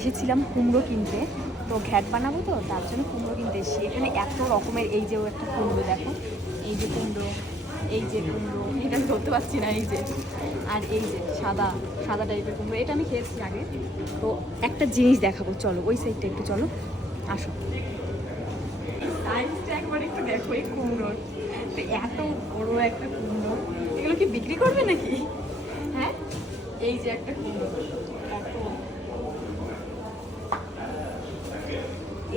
এসেছিলাম কুমড়ো কিনতে, তো ঘ্যাট বানাবো তো তার জন্য কুমড়ো কিনতে এসেছি। এখানে এত রকমের, এই যে একটা কুমড়ো দেখো, এই যে কুমড়ো, এই যে কুমড়ো, এটা আমি ধরতে পারছি না, এই যে, আর এই যে সাদা সাদা টাইপের কুমড়ো, এটা আমি খেয়েছি আগে। তো একটা জিনিস দেখাবো, চলো ওই সাইডটা একটু চলো, আসো। সাইজটা একবার একটু দেখো এই কুমড়োর, তো এত বড় একটা কুমড়ো, এগুলো কি বিক্রি করবে নাকি? হ্যাঁ, এই যে একটা কুমড়ো, এত,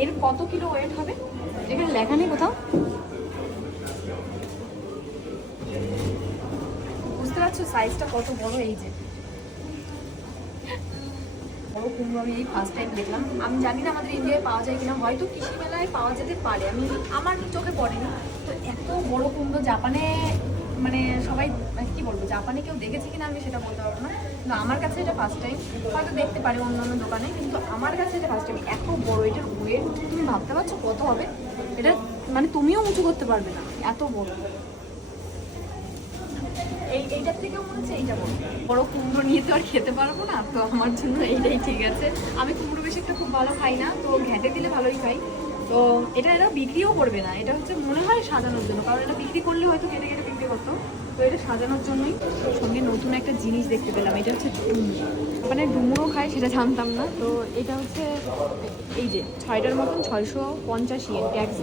এর কত কিলো ওয়েট হবে এখানে লেখা নেই কোথাও, বুঝতে পারছো সাইজটা কত বড়? এই যে বড় কুমড়ো আমি এই ফার্স্ট টাইম দেখলাম। আমি জানি না আমাদের ইন্ডিয়ায় পাওয়া যায় কিনা, হয়তো কৃষি মেলায় পাওয়া যেতে পারে, আমি আমার চোখে পড়েনি। তো এত বড় কুমড়ো জাপানে, মানে সবাই কি বলবো, জাপানে কেউ দেখেছে কিনা আমি সেটা বলতে পারবো না, কিন্তু আমার কাছে এটা ফার্স্ট টাইম। হয়তো দেখতে পারে অন্য অন্য দোকানে, কিন্তু আমার কাছে এটা ফার্স্ট টাইম। এত বড়, এটার ওয়েট তুমি ভাবতে পারছো কত হবে? এটা মানে তুমিও উঁচু করতে পারবে না, এত বড়। এইটার থেকেও মনে হচ্ছে এইটা বড়। বড় কুমড়ো নিয়ে তো আর খেতে পারবো না, তো আমার জন্য এইটাই ঠিক আছে। আমি কুমড়ো বেশি একটা খুব ভালো খাই না, তো ঘ্যাঁটে দিলে ভালোই খাই। তো এটা এরা বিক্রিও করবে না, এটা হচ্ছে মনে হয় সাজানোর জন্য, কারণ এটা বিক্রি করলে হয়তো কেটে কেটে বিক্রি করতো। তো এটা সাজানোর জন্যই। সঙ্গে নতুন একটা জিনিস দেখতে পেলাম, এটা হচ্ছে ডুমুর, মানে ডুমুরও খায় সেটা জানতাম না। তো এটা হচ্ছে এই যে 6টার মতন 650 ইয়েন ট্যাক্স।